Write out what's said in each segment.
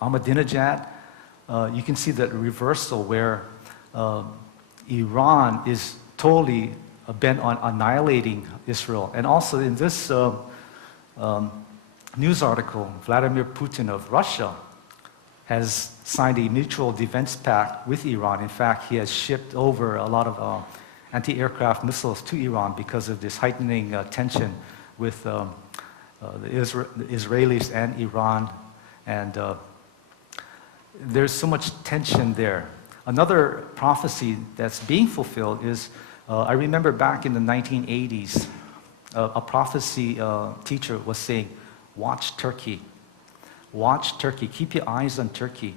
Ahmadinejad, you can see that reversal where Iran is totally bent on annihilating Israel. And also in this news article, Vladimir Putin of Russia has signed a mutual defense pact with Iran. In fact, he has shipped over a lot of anti-aircraft missiles to Iran because of this heightening tension with the Israelis and Iran. And there's so much tension there. Another prophecy that's being fulfilled is, I remember back in the 1980s, a prophecy teacher was saying, watch Turkey. Watch Turkey. Keep your eyes on Turkey.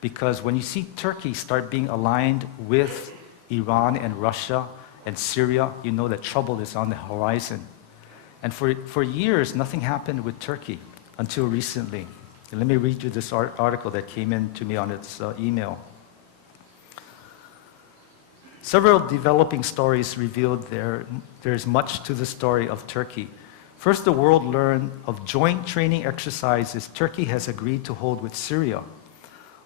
Because when you see Turkey start being aligned with Iran and Russia and Syria, you know that trouble is on the horizon. And for years, nothing happened with Turkey until recently. And let me read you this article that came in to me on its email. Several developing stories revealed there's much to the story of Turkey. First, the world learned of joint training exercises Turkey has agreed to hold with Syria.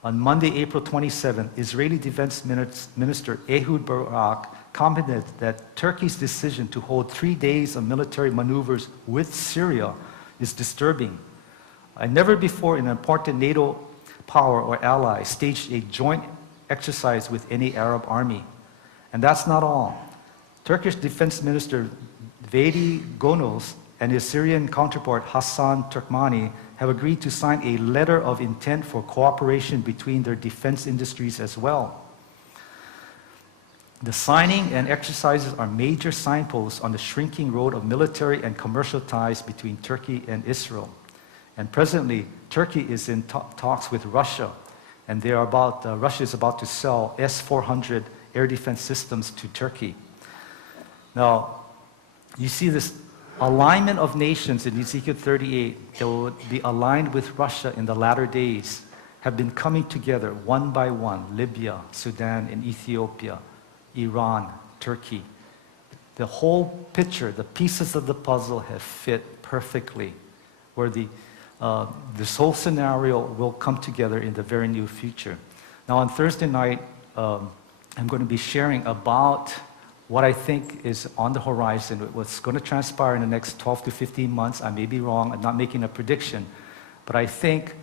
On Monday, April 27, Israeli Defense Minister Ehud Barak commented that Turkey's decision to hold 3 days of military maneuvers with Syria is disturbing. Never before an important NATO power or ally staged a joint exercise with any Arab army. And that's not all. Turkish Defense Minister Vedi Gonos and his Syrian counterpart Hassan Turkmani have agreed to sign a letter of intent for cooperation between their defense industries as well. The signing and exercises are major signposts on the shrinking road of military and commercial ties between Turkey and Israel. And presently, Turkey is in talks with Russia, and Russia is about to sell S-400 air defense systems to Turkey. Now, you see this alignment of nations in Ezekiel 38 that will be aligned with Russia in the latter days have been coming together one by one. Libya, Sudan, and Ethiopia, Iran, Turkey. The whole picture, the pieces of the puzzle have fit perfectly, where this whole scenario will come together in the very near future. Now on Thursday night, I'm going to be sharing about what I think is on the horizon, what's going to transpire in the next 12 to 15 months. I may be wrong, I'm not making a prediction, but I think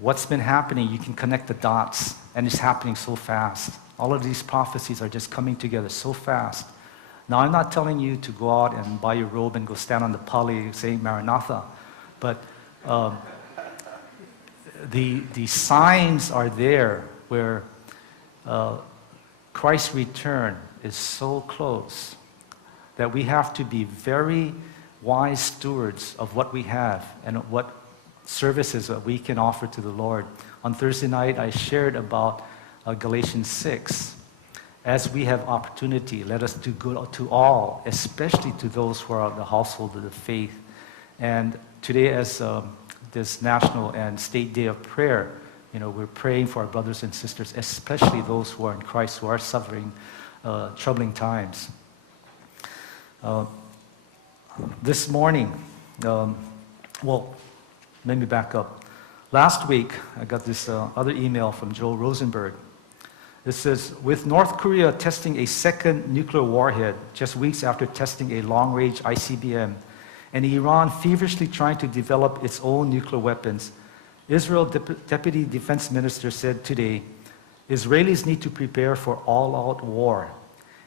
what's been happening, you can connect the dots, and it's happening so fast. All of these prophecies are just coming together so fast. Now, I'm not telling you to go out and buy your robe and go stand on the pali saying Maranatha, but the signs are there where Christ's return is so close that we have to be very wise stewards of what we have and what services that we can offer to the Lord. On Thursday night, I shared about Galatians 6. As we have opportunity, let us do good to all, especially to those who are of the household of the faith. And today, as this national and state day of prayer, we're praying for our brothers and sisters, especially those who are in Christ, who are suffering troubling times. This morning, let me back up. Last week, I got this other email from Joel Rosenberg. It says, with North Korea testing a second nuclear warhead just weeks after testing a long-range ICBM, and Iran feverishly trying to develop its own nuclear weapons, Israel Deputy Defense Minister said today, Israelis need to prepare for all-out war.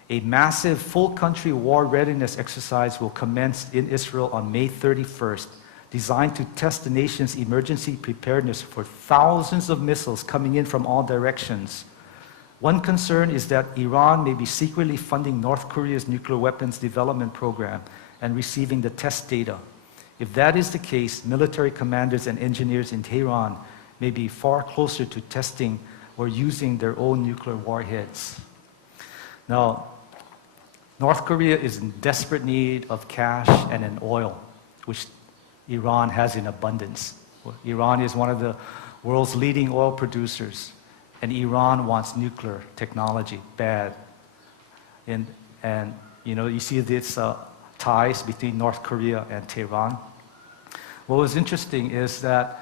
A massive full-country war readiness exercise will commence in Israel on May 31st, designed to test the nation's emergency preparedness for thousands of missiles coming in from all directions. One concern is that Iran may be secretly funding North Korea's nuclear weapons development program and receiving the test data. If that is the case, military commanders and engineers in Tehran may be far closer to testing or using their own nuclear warheads. Now, North Korea is in desperate need of cash and in oil, which Iran has in abundance. Iran is one of the world's leading oil producers, and Iran wants nuclear technology bad. And you see this ties between North Korea and Tehran. What was interesting is that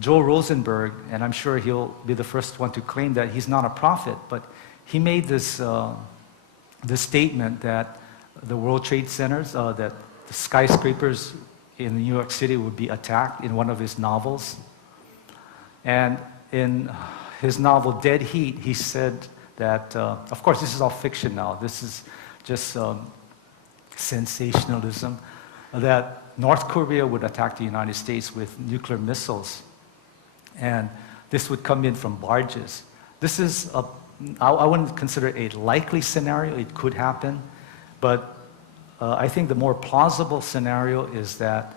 Joel Rosenberg, and I'm sure he'll be the first one to claim that he's not a prophet, but he made this statement that the World Trade Centers, that the skyscrapers in New York City would be attacked in one of his novels. And in his novel Dead Heat, he said that, of course this is all fiction now, this is just sensationalism, that North Korea would attack the United States with nuclear missiles. And this would come in from barges. This is, I wouldn't consider it a likely scenario, it could happen, but I think the more plausible scenario is that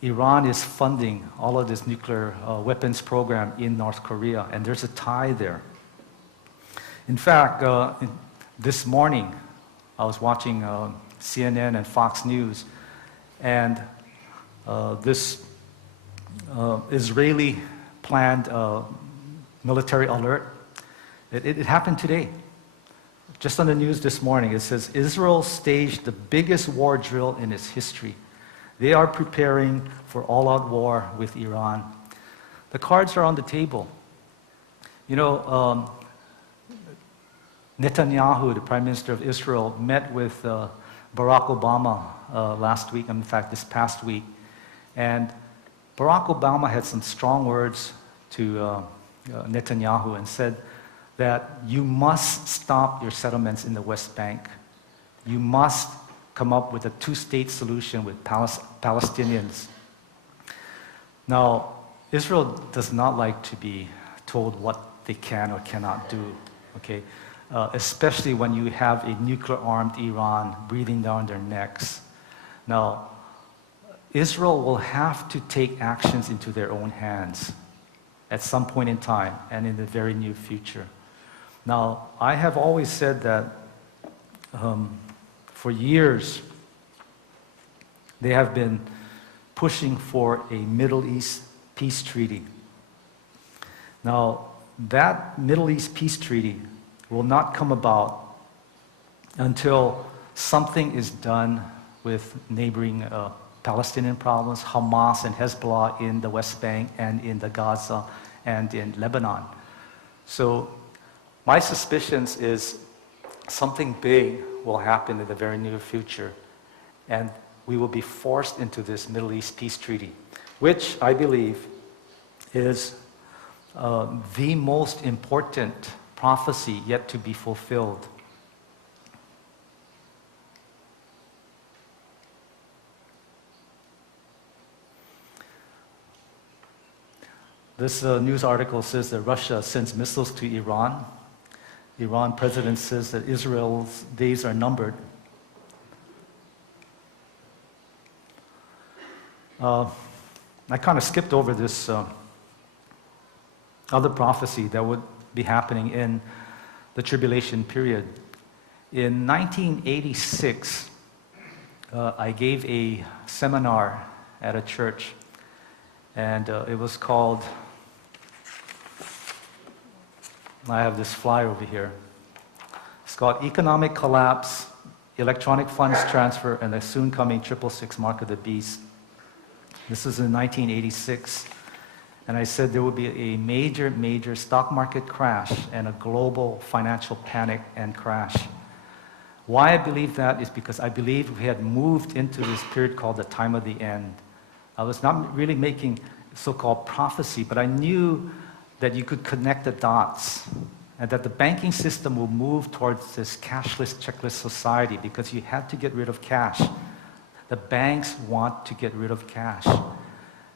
Iran is funding all of this nuclear weapons program in North Korea, and there's a tie there. In fact, this morning, I was watching CNN and Fox News, and this Israeli planned military alert, it happened today. Just on the news this morning, it says, Israel staged the biggest war drill in its history. They are preparing for all-out war with Iran. The cards are on the table. You know, Netanyahu, the Prime Minister of Israel, met with Barack Obama last week, in fact, this past week. And Barack Obama had some strong words to Netanyahu and said that you must stop your settlements in the West Bank. You must come up with a two-state solution with Palestinians. Now, Israel does not like to be told what they can or cannot do, okay? Especially when you have a nuclear-armed Iran breathing down their necks. Now, Israel will have to take actions into their own hands at some point in time and in the very near future. Now, I have always said that for years, they have been pushing for a Middle East peace treaty. Now, that Middle East peace treaty will not come about until something is done with neighboring Palestinian problems, Hamas and Hezbollah in the West Bank and in the Gaza and in Lebanon. So my suspicions is something big will happen in the very near future, and we will be forced into this Middle East peace treaty, which I believe is the most important prophecy yet to be fulfilled. This news article says that Russia sends missiles to Iran. Iran president says that Israel's days are numbered. I kind of skipped over this other prophecy that would be happening in the tribulation period. In 1986, I gave a seminar at a church, and it was called, I have this flyer over here. It's called Economic Collapse, Electronic Funds Transfer, and the Soon Coming 666 Mark of the Beast. This was in 1986. And I said there would be a major, major stock market crash and a global financial panic and crash. Why I believe that is because I believe we had moved into this period called the time of the end. I was not really making so-called prophecy, but I knew that you could connect the dots and that the banking system will move towards this cashless, checkless society because you had to get rid of cash. The banks want to get rid of cash.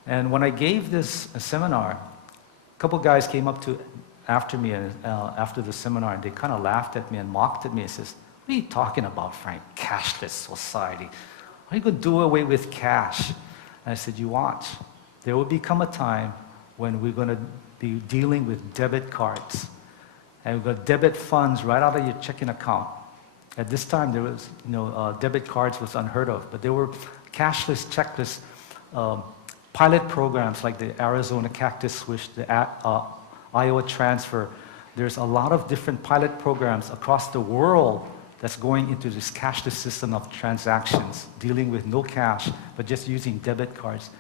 And when I gave this seminar, a couple guys came up after me after the seminar, and they kind of laughed at me and mocked at me and says, "What are you talking about, Frank? Cashless society? How are you going to do away with cash?" And I said, "You watch. There will become a time when we're going to be dealing with debit cards, and we're going to debit funds right out of your checking account." At this time, there was, debit cards was unheard of, but there were cashless, checkless pilot programs like the Arizona Cactus Switch, the Iowa Transfer. There's a lot of different pilot programs across the world that's going into this cashless system of transactions, dealing with no cash, but just using debit cards.